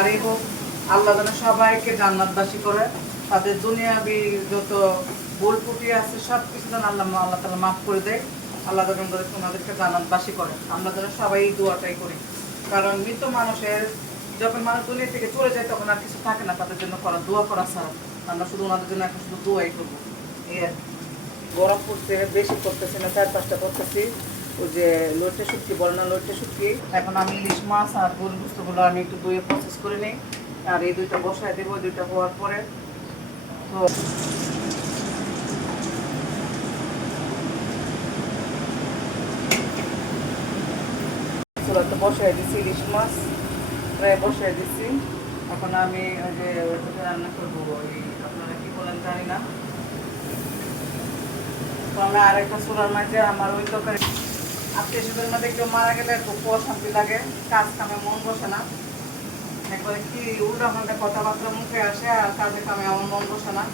আরে হোক, আল্লাহ যেন সবাইকে জান্নাতবাসী করে, তাদের দুনিয়াবি যত ভুল ত্রুটি আছে সব কিছু যেন আল্লাহ তাআলা মাফ করে দেয়। আল্লাহ যেন ওনাদেরকে জান্নাতবাসী করে। আমরা যেন সবাই এই দোয়াটাই করি, কারণ মৃত মানুষের যখন মানুষ দুনিয়া থেকে চলে যায় তখন আর কিছু থাকে না তাদের জন্য করা, দোয়া করা ছাড়া। আমরা শুধু ওনাদের জন্য এখন শুধু দোয়াই করবো। এই আর কি। গরম পড়ছে, বেশি করতেছি না, 4-5টা করতেছি। ওই যে লইট্টা শুটকি বলে না, লইট্টা শুটকি। এখন আমি ইলিশ মাছ আর গরুর গোস্তগুলো আমি একটু ধুয়ে প্রসেস করে নিই, আর এই দুইটা বসায় দেবো। দুইটা হওয়ার পরে তো বসায় দিচ্ছি, ইলিশ মাছ প্রায় বসায় দিচ্ছি। এখন আমি ওই যে ওইটাকে রান্না করবো, ওই আপনারা কি বলেন জানি না। তো আমি আরেকটা চুলার মাঝে আমার ওই তরকারি, আত্মীয় স্বজনের মধ্যে কেউ মারা গেলে খুব অশান্তি লাগে, কাজ কামে মন বসে না। একবারে কি উল্টা পাল্টা কথাবার্তা মুখে আসে, আর কাজে কামে আমার মন বসে না।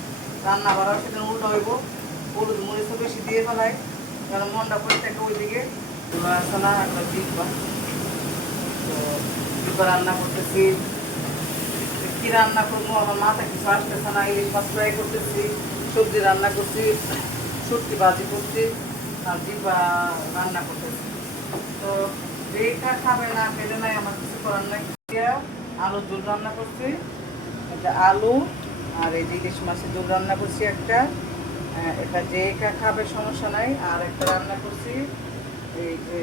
রান্না বাড়াও সেদিন উল্টো হইব, হলুদ মরিচও বেশি দিয়ে ফেলাই, যেন মনটা পড়ে থাকে ওইদিকে। আছে না একটা জিব্বা, তো জিব্বা রান্না করতেছি। কি রান্না করবো আমার মাথায় কিছু আসতেছে না। ইলিশ মাছ ফ্রাই করতেছি, সবজি রান্না করছি, শুটকি ভাজি করছি, আর জিব্বা রান্না করতেছি। তো যেটা খাবে না খেলে নাই, আমার কিছু করার নাই। আলুর ঝোল রান্না করছি, এটা আলু আর এই যে ইলিশ মাছের ঝোল রান্না করছি একটা, এটা যেটা খাবে সমস্যা নাই। আর একটা রান্না করছি এই যে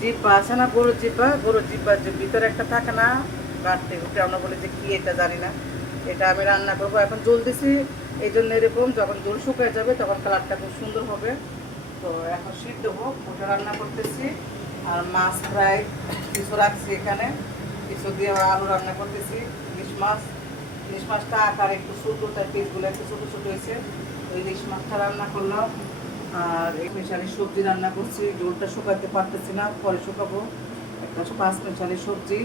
জিব্বা আছে না, গরুর জিব্বার যে ভিতরে একটা থাকে না কাটতে, ওটা আমরা বলি যে কি এটা জানি না। এটা আমি রান্না করবো, এখন জল দিছি এই জন্য এরকম, যখন জল শুকিয়ে যাবে তখন কালারটা খুব সুন্দর হবে। তো এখন সিদ্ধ হোক, ওটা রান্না করতেছি। আর মাছ ফ্রাই কিছু রাখছি এখানে, কিছু দিয়ে আলু রান্না করতেছি। ইলিশ মাছটা আকার একটু ছোটো, তার পিসগুলো একটু ছোটো ছোটো হয়েছে। তো ইলিশ মাছটা রান্না করলাম, আর এই মিশালি সবজি রান্না করছি। ঝোলটা শুকাতে পারতেছি না, পরে শুকাবো। একটা 5 মিশালি সবজি,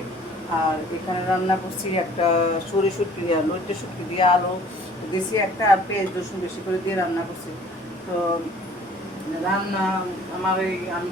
আর এখানে রান্না করছি একটা সরি শুটকি দিয়ে, লইট্টা শুটকি দিয়ে আলু দিয়েছি একটা, আর পেঁয়াজ রসুন বেশি করে দিয়ে রান্না করছি। তো রান্না আমার এই আমি